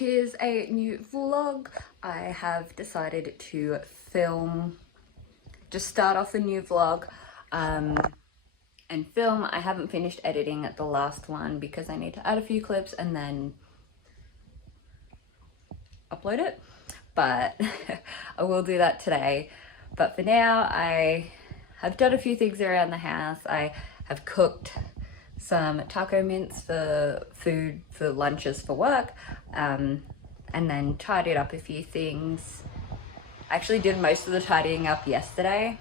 it is a new vlog. I have decided to just start off a new vlog and film. I haven't finished editing the last one because I need to add a few clips and then upload it, but I will do that today. But for now, I have done a few things around the house. I have cooked some taco mints for food for lunches for work, and then tidied up a few things. I actually did most of the tidying up yesterday.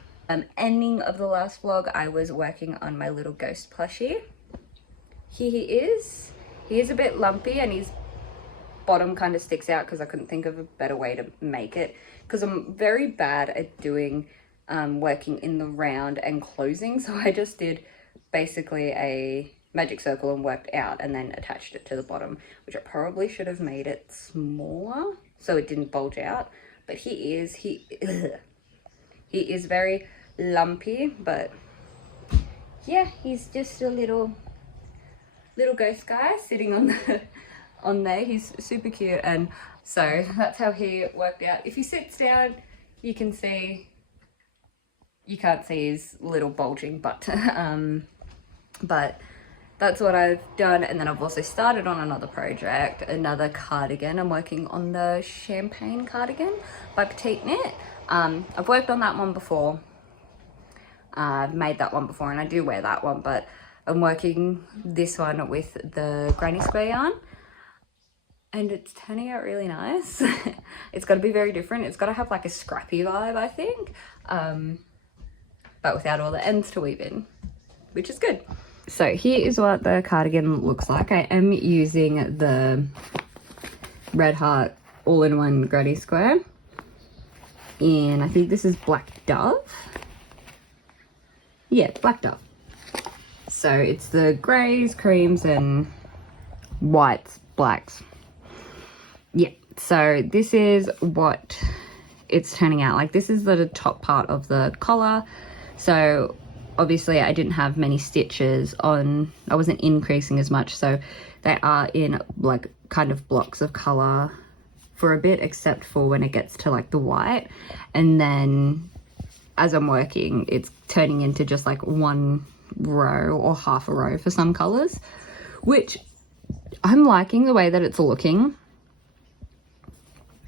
Ending of the last vlog, I was working on my little ghost plushie. Here he is. He is a bit lumpy and his bottom kind of sticks out because I couldn't think of a better way to make it, because I'm very bad at doing working in the round and closing. So I just did basically a magic circle and worked out and then attached it to the bottom, which I probably should have made it smaller so it didn't bulge out. But he is very lumpy, but yeah, he's just a little ghost guy sitting on there. He's super cute, and so that's how he worked out. If he sits down, you can't see his little bulging butt. But that's what I've done. And then I've also started on another project, another cardigan. I'm working on the champagne cardigan by Petite Knit. I've worked on that one before. I've made that one before and I do wear that one, but I'm working this one with the granny square yarn and it's turning out really nice. It's got to be very different. It's got to have like a scrappy vibe, I think, but without all the ends to weave in, which is good. So here is what the cardigan looks like. I am using the Red Heart all-in-one granny square, and I think this is Black Dove. Yeah, Black Dove. So it's the greys, creams, and whites, blacks. Yeah, so this is what it's turning out like. This is the top part of the collar. So obviously I didn't have many stitches on, I wasn't increasing as much, so they are in like kind of blocks of color for a bit, except for when it gets to like the white, and then as I'm working it's turning into just like one row or half a row for some colors, which I'm liking the way that it's looking.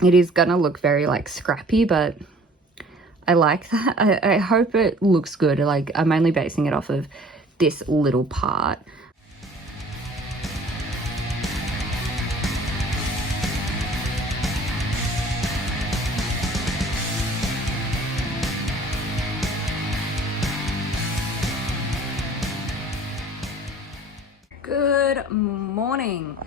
It is gonna look very like scrappy, but I like that. I hope it looks good. Like, I'm only basing it off of this little part. Good morning.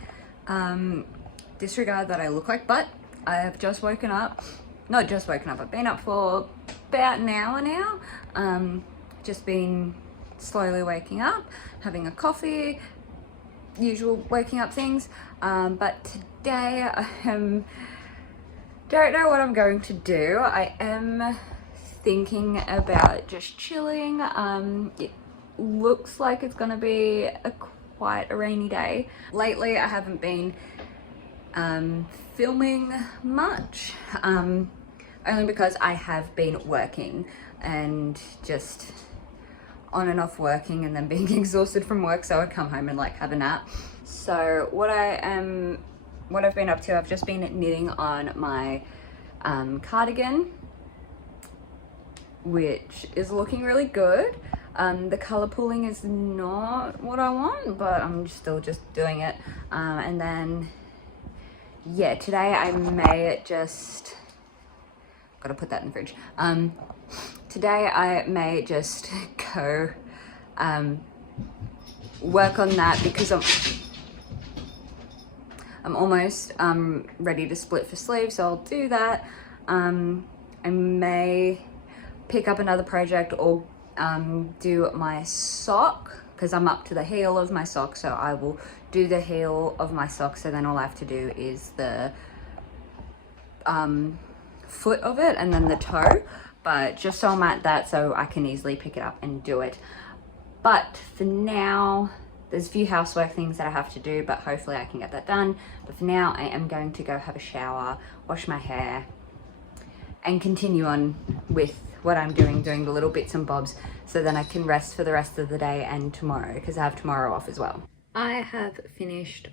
Disregard that I look like butt. I have just woken up. Not just woken up, I've been up for about an hour now. Just been slowly waking up, having a coffee, usual waking up things. But today I don't know what I'm going to do. I am thinking about just chilling. It looks like it's gonna be quite a rainy day. Lately I haven't been filming much, only because I have been working and just on and off working and then being exhausted from work, so I come home and like have a nap. So what I've been up to, I've just been knitting on my cardigan, which is looking really good. The color pooling is not what I want, but I'm still just doing it. And then yeah, today I may just, gotta put that in the fridge. Today I may just go work on that because I'm almost ready to split for sleeves, so I'll do that. I may pick up another project or do my sock, because I'm up to the heel of my sock, so I will do the heel of my sock, so then all I have to do is the foot of it and then the toe. But just so I'm at that, so I can easily pick it up and do it. But for now, There's a few housework things that I have to do, but hopefully I can get that done. But for now, I am going to go have a shower, wash my hair, and continue on with what I'm doing the little bits and bobs, so then I can rest for the rest of the day and tomorrow, because I have tomorrow off as well. I have finished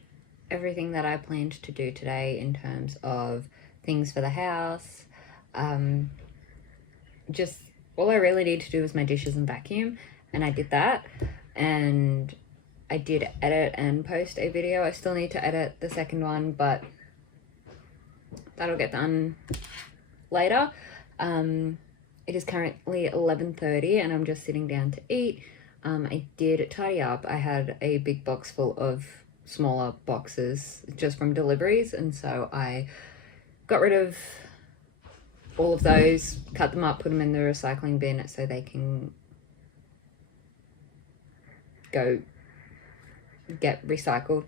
everything that I planned to do today in terms of things for the house. Just all I really need to do is my dishes and vacuum, and I did that. And I did edit and post a video. I still need to edit the second one, but that'll get done later. It is currently 11:30 and I'm just sitting down to eat. I did tidy up. I had a big box full of smaller boxes just from deliveries, and so I got rid of all of those, cut them up, put them in the recycling bin so they can go get recycled.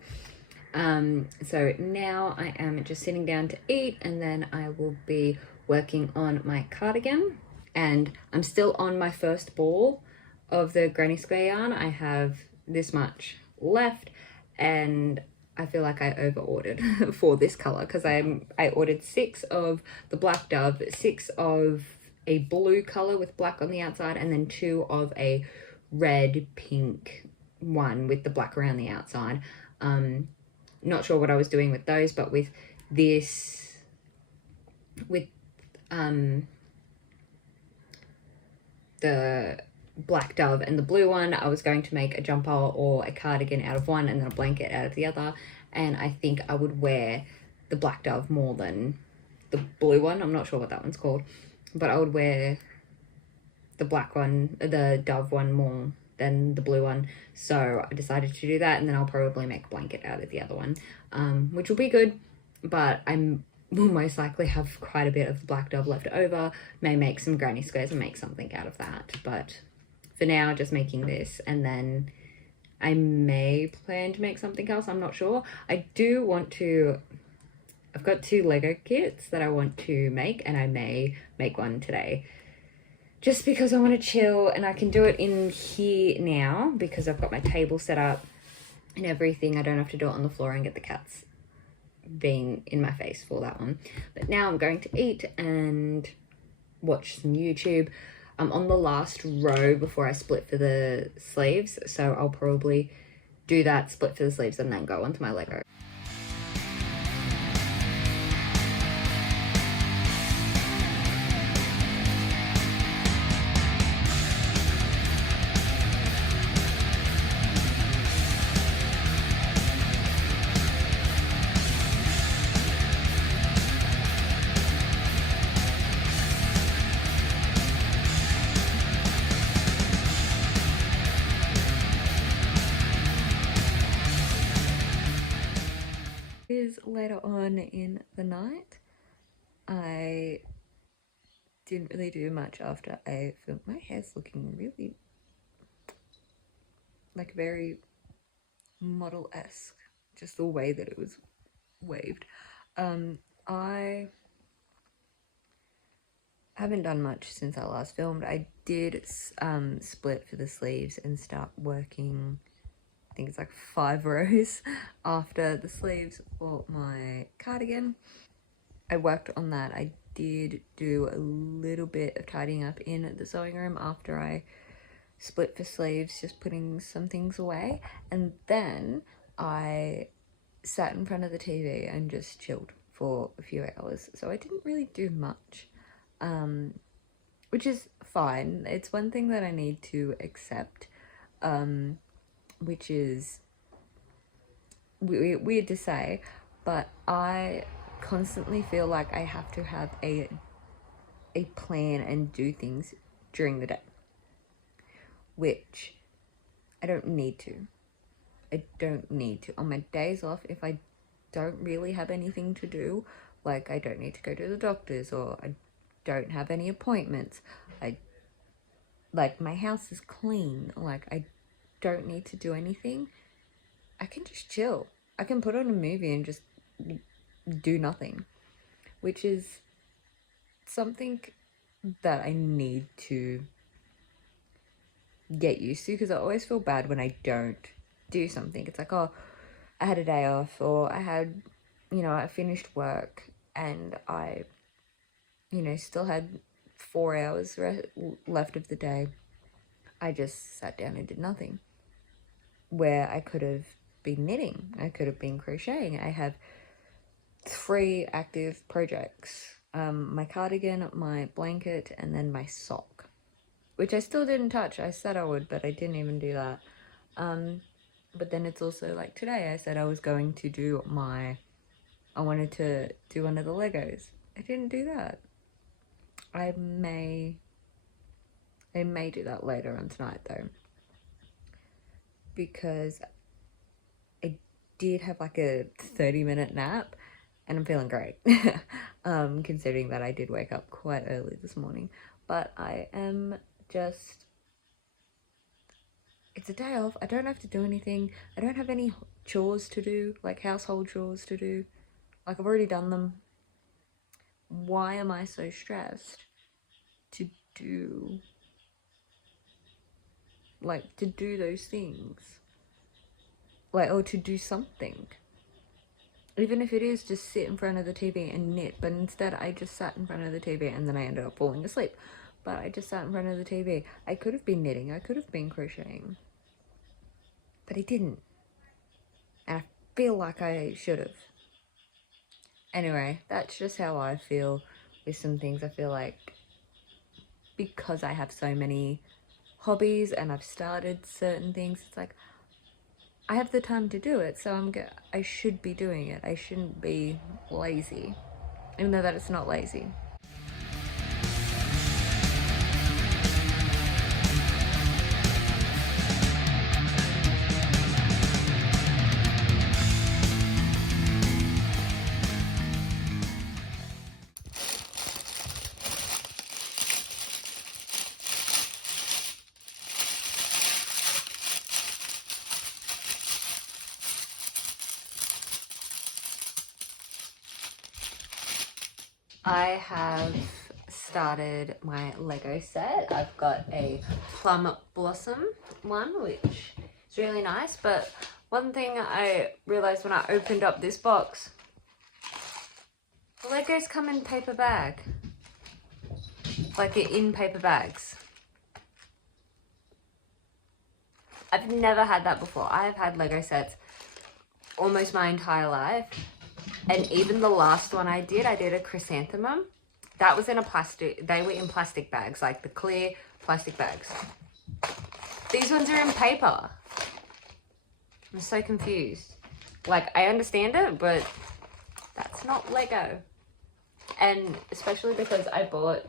So now I am just sitting down to eat, and then I will be working on my cardigan. And I'm still on my first ball of the granny square yarn. I have this much left, and I feel like I over ordered for this color, because I ordered 6 of the black dove, 6 of a blue color with black on the outside, and then 2 of a red pink one with the black around the outside. Not sure what I was doing with those, but with this, with the black dove and the blue one, I was going to make a jumper or a cardigan out of one and then a blanket out of the other. And I think I would wear the black dove more than the blue one. I'm not sure what that one's called, but I would wear the black one, the dove one, more than the blue one. So I decided to do that, and then I'll probably make a blanket out of the other one, which will be good. But will most likely have quite a bit of the black dove left over. May make some granny squares and make something out of that, but for now just making this, and then I may plan to make something else. I'm not sure. I do want to, I've got 2 Lego kits that I want to make, and I may make one today just because I want to chill, and I can do it in here now because I've got my table set up and everything. I don't have to do it on the floor and get the cats being in my face for that one. But now I'm going to eat and watch some YouTube. I'm on the last row before I split for the sleeves, so I'll probably do that, split for the sleeves, and then go onto my Lego. Is later on in the night. I didn't really do much after I filmed. My hair's looking really like very model-esque, just the way that it was waved. I haven't done much since I last filmed. I did split for the sleeves and start working, I think it's like 5 rows after the sleeves for my cardigan. I worked on that. I did do a little bit of tidying up in the sewing room after I split for sleeves, just putting some things away. And then I sat in front of the TV and just chilled for a few hours. So I didn't really do much, which is fine. It's one thing that I need to accept, which is weird to say, but I constantly feel like I have to have a plan and do things during the day, which I don't need to. I don't need to. On my days off, if I don't really have anything to do, like I don't need to go to the doctors, or I don't have any appointments, like my house is clean, like I don't need to do anything, I can just chill. I can put on a movie and just do nothing, which is something that I need to get used to, because I always feel bad when I don't do something. It's like, oh, I had a day off, or I had, I finished work and I, still had 4 hours left of the day. I just sat down and did nothing. Where I could have been knitting, I could have been crocheting. I have 3 active projects. My cardigan, my blanket, and then my sock, which I still didn't touch. I said I would, but I didn't even do that. But then it's also like today I said I was going to do I wanted to do one of the Legos. I didn't do that. I may do that later on tonight though, because I did have like a 30-minute nap and I'm feeling great. Considering that I did wake up quite early this morning, but I am just, it's a day off. I don't have to do anything. I don't have any chores to do, like household chores to do. Like, I've already done them. Why am I so stressed to do those things? Like, or to do something. Even if it is just sit in front of the TV and knit, but instead I just sat in front of the TV and then I ended up falling asleep. But I just sat in front of the TV. I could have been knitting, I could have been crocheting, but I didn't. And I feel like I should have. Anyway, that's just how I feel with some things. I feel like because I have so many hobbies and I've started certain things, it's like I have the time to do it, so I should be doing it. I shouldn't be lazy, even though that it's not lazy. I have started my Lego set. I've got a plum blossom one, which is really nice, but one thing I realized when I opened up this box, the Legos come in paper bag, like in paper bags. I've never had that before. I have had Lego sets almost my entire life. And even the last one I did a chrysanthemum. That was in a plastic, they were in plastic bags, like the clear plastic bags. These ones are in paper. I'm so confused. Like, I understand it, but that's not Lego. And especially because I bought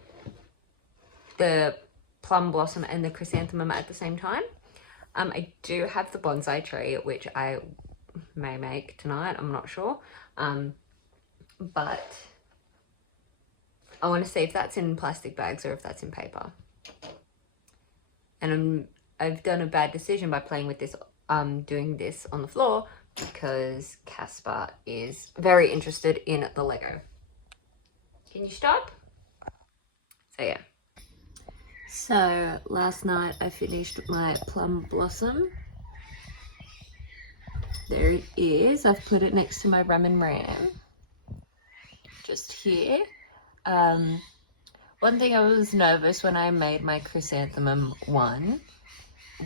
the plum blossom and the chrysanthemum at the same time. I do have the bonsai tree, which I may make tonight, I'm not sure. But I want to see if that's in plastic bags or if that's in paper. And I've done a bad decision by playing with this, doing this on the floor, because Casper is very interested in the Lego. Can you stop? So yeah. So last night I finished my plum blossom. There it is. I've put it next to my ram and ram. Just here. One thing I was nervous when I made my chrysanthemum one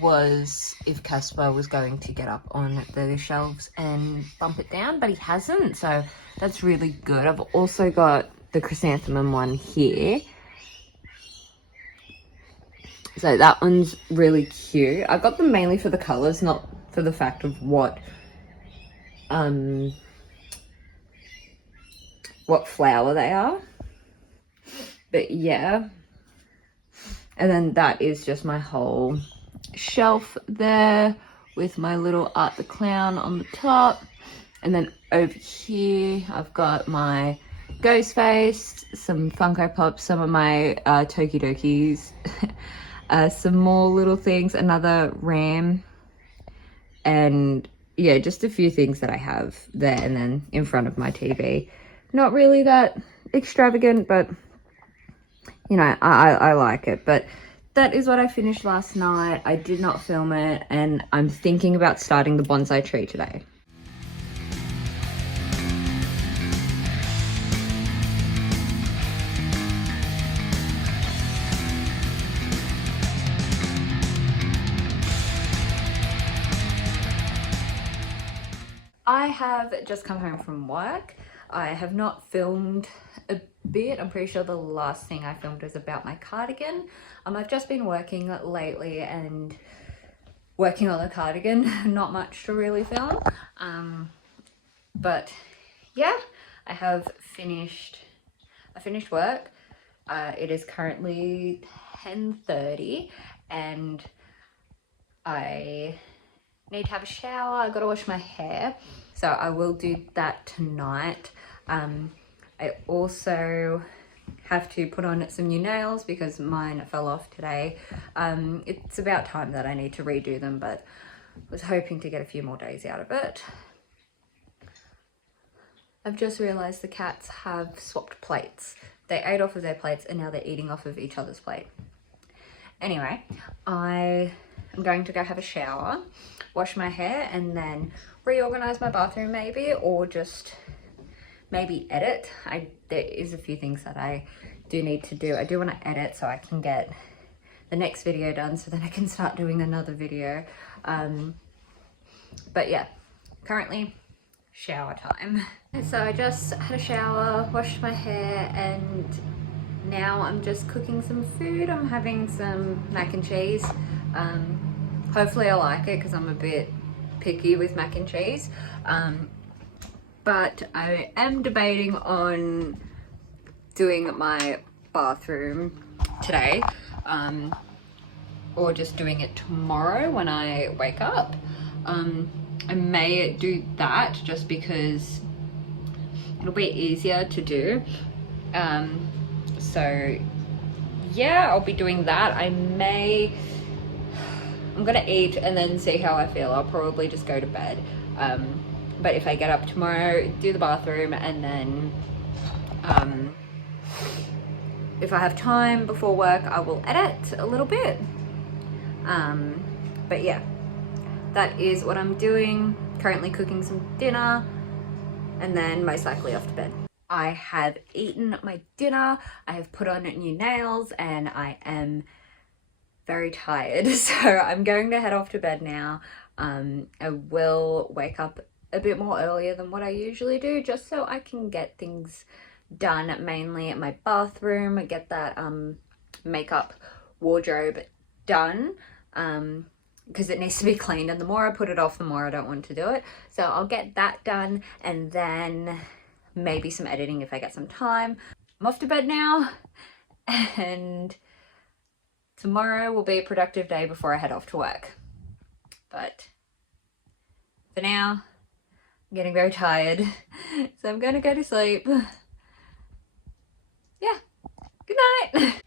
was if Casper was going to get up on the shelves and bump it down, but he hasn't, so that's really good. I've also got the chrysanthemum one here. So that one's really cute. I got them mainly for the colours, not for the fact of what flower they are. But yeah. And then that is just my whole shelf there with my little Art the Clown on the top. And then over here I've got my Ghost Face, some Funko Pops, some of my Tokidokis, some more little things, another ram, and yeah, just a few things that I have there. And then in front of my TV, not really that extravagant, but you know, I like it. But that is what I finished last night. I did not film it, and I'm thinking about starting the bonsai tree today. I have just come home from work. I have not filmed a bit. I'm pretty sure the last thing I filmed was about my cardigan. I've just been working lately and working on the cardigan, not much to really film. But yeah, I finished work. It is currently 10:30 and I need to have a shower. I gotta wash my hair, so I will do that tonight. I also have to put on some new nails because mine fell off today. It's about time that I need to redo them, but was hoping to get a few more days out of it. I've just realized the cats have swapped plates. They ate off of their plates and now they're eating off of each other's plate. Anyway, I'm going to go have a shower, wash my hair, and then reorganize my bathroom maybe, or just maybe edit. There is a few things that I do need to do. I do want to edit so I can get the next video done so then I can start doing another video. But yeah, currently shower time. So I just had a shower, washed my hair, and now I'm just cooking some food. I'm having some mac and cheese. Hopefully I like it because I'm a bit picky with mac and cheese. But I am debating on doing my bathroom today, or just doing it tomorrow when I wake up. I may do that just because it'll be easier to do. So yeah, I'll be doing that. I'm gonna eat and then see how I feel. I'll probably just go to bed. But if I get up tomorrow, do the bathroom, and then if I have time before work, I will edit a little bit. But yeah, that is what I'm doing. Currently cooking some dinner and then most likely off to bed. I have eaten my dinner, I have put on new nails, and I am very tired. So I'm going to head off to bed now. I will wake up a bit more earlier than what I usually do just so I can get things done, mainly at my bathroom, get that makeup wardrobe done, because it needs to be cleaned, and the more I put it off, the more I don't want to do it. So I'll get that done, and then maybe some editing if I get some time. I'm off to bed now, and tomorrow will be a productive day before I head off to work. But for now, I'm getting very tired, so I'm gonna go to sleep. Yeah, good night.